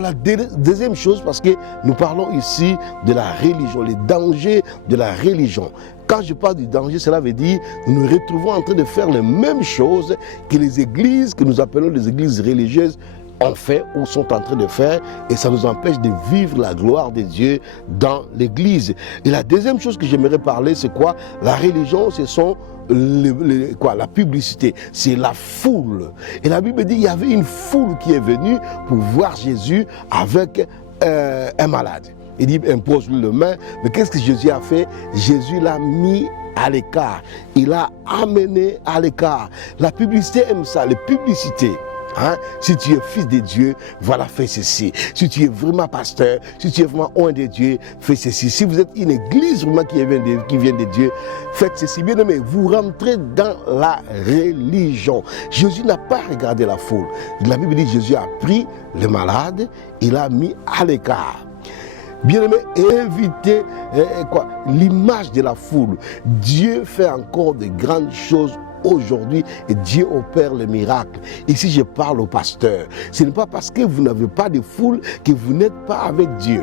La deuxième chose, parce que nous parlons ici de la religion, les dangers de la religion. Quand je parle du danger, cela veut dire que nous nous retrouvons en train de faire les mêmes choses que les églises, que nous appelons les églises religieuses, ont fait ou sont en train de faire, et ça nous empêche de vivre la gloire de Dieu dans l'église. Et la deuxième chose que j'aimerais parler, c'est quoi? La religion, ce sont la publicité, c'est la foule. Et la Bible dit qu'il y avait une foule qui est venue pour voir Jésus avec un malade. Il dit, impose-lui le main. Mais qu'est-ce que Jésus a fait? Jésus l'a mis à l'écart. Il l'a amené à l'écart. La publicité aime ça, les publicités. Hein? Si tu es fils de Dieu, voilà, fais ceci. Si tu es vraiment pasteur, si tu es vraiment un de Dieu, fais ceci. Si vous êtes une église vraiment qui vient de Dieu, faites ceci. Bien aimé, vous rentrez dans la religion. Jésus n'a pas regardé la foule. La Bible dit que Jésus a pris le malade, il l'a mis à l'écart. Bien aimé, évitez l'image de la foule. Dieu fait encore de grandes choses aujourd'hui et Dieu opère les miracles. Ici, je parle au pasteur. Ce n'est pas parce que vous n'avez pas de foule que vous n'êtes pas avec Dieu.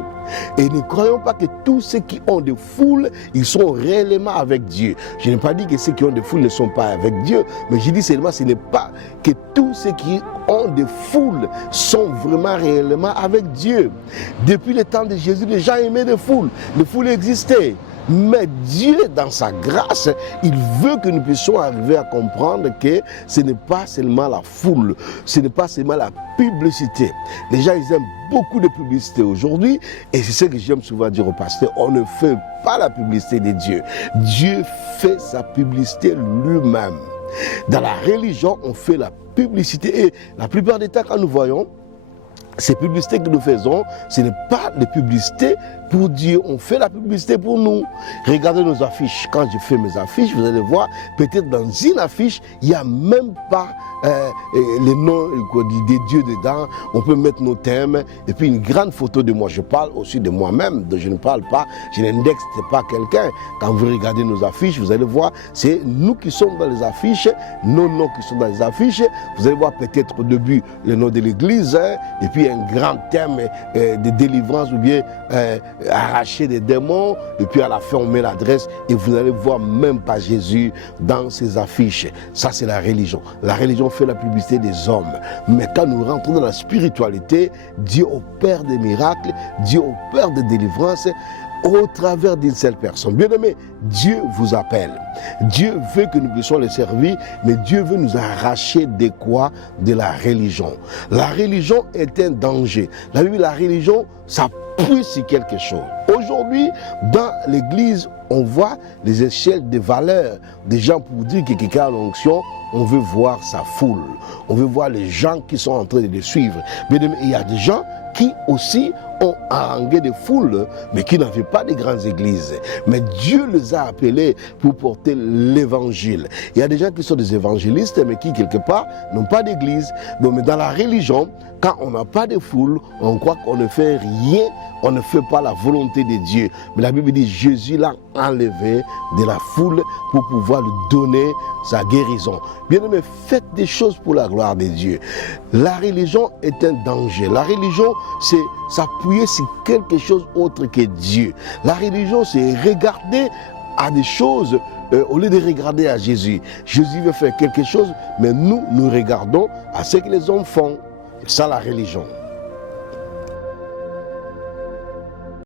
Et ne croyons pas que tous ceux qui ont des foules, ils sont réellement avec Dieu. Je n'ai pas dit que ceux qui ont des foules ne sont pas avec Dieu, mais je dis seulement ce n'est pas que tous ceux qui ont des foules sont vraiment réellement avec Dieu. Depuis le temps de Jésus, les gens aimaient les foules existaient. Mais Dieu, dans sa grâce, il veut que nous puissions arriver à comprendre que ce n'est pas seulement la foule, ce n'est pas seulement la publicité. Les gens, ils aiment beaucoup de publicité aujourd'hui, et c'est ce que j'aime souvent dire aux pasteurs, on ne fait pas la publicité de Dieu. Dieu fait sa publicité lui-même. Dans la religion, on fait la publicité, et la plupart des temps, quand nous voyons ces publicités que nous faisons, ce n'est pas des publicités pour Dieu, on fait la publicité pour nous. Regardez nos affiches. Quand je fais mes affiches, vous allez voir, peut-être dans une affiche, il n'y a même pas les noms des dieux dedans. On peut mettre nos thèmes et puis une grande photo de moi. Je parle aussi de moi-même, je ne parle pas, je n'indexe pas quelqu'un. Quand vous regardez nos affiches, vous allez voir, c'est nous qui sommes dans les affiches, nos noms qui sont dans les affiches. Vous allez voir peut-être au début le nom de l'église, et puis un grand thème de délivrance ou bien arracher des démons, et puis à la fin on met l'adresse et vous n'allez voir même pas Jésus dans ces affiches. Ça, c'est la religion. La religion fait la publicité des hommes, mais quand nous rentrons dans la spiritualité, Dieu opère des miracles, Dieu opère des délivrances au travers d'une seule personne. Bien aimé, Dieu vous appelle. Dieu veut que nous puissions le servir, mais Dieu veut nous arracher de quoi? De la religion. La religion est un danger. La Bible, la religion, ça pousse sur quelque chose. Aujourd'hui, dans l'église, on voit les échelles de valeurs des gens pour dire que quelqu'un a l'onction, on veut voir sa foule. On veut voir les gens qui sont en train de le suivre. Mais il y a des gens qui aussi ont harangué des foules, mais qui n'avaient pas de grandes églises. Mais Dieu les a appelés pour porter l'évangile. Il y a des gens qui sont des évangélistes, mais qui, quelque part, n'ont pas d'église. Bon, mais dans la religion, quand on n'a pas de foule, on croit qu'on ne fait rien, on ne fait pas la volonté de Dieu. Mais la Bible dit, Jésus l'a enlevé de la foule pour pouvoir lui donner sa guérison. Bien aimé, faites des choses pour la gloire de Dieu. La religion est un danger. La religion, c'est s'appuyer sur quelque chose autre que Dieu. La religion, c'est regarder à des choses au lieu de regarder à Jésus. Jésus veut faire quelque chose, mais nous regardons à ce que les hommes font. C'est ça la religion.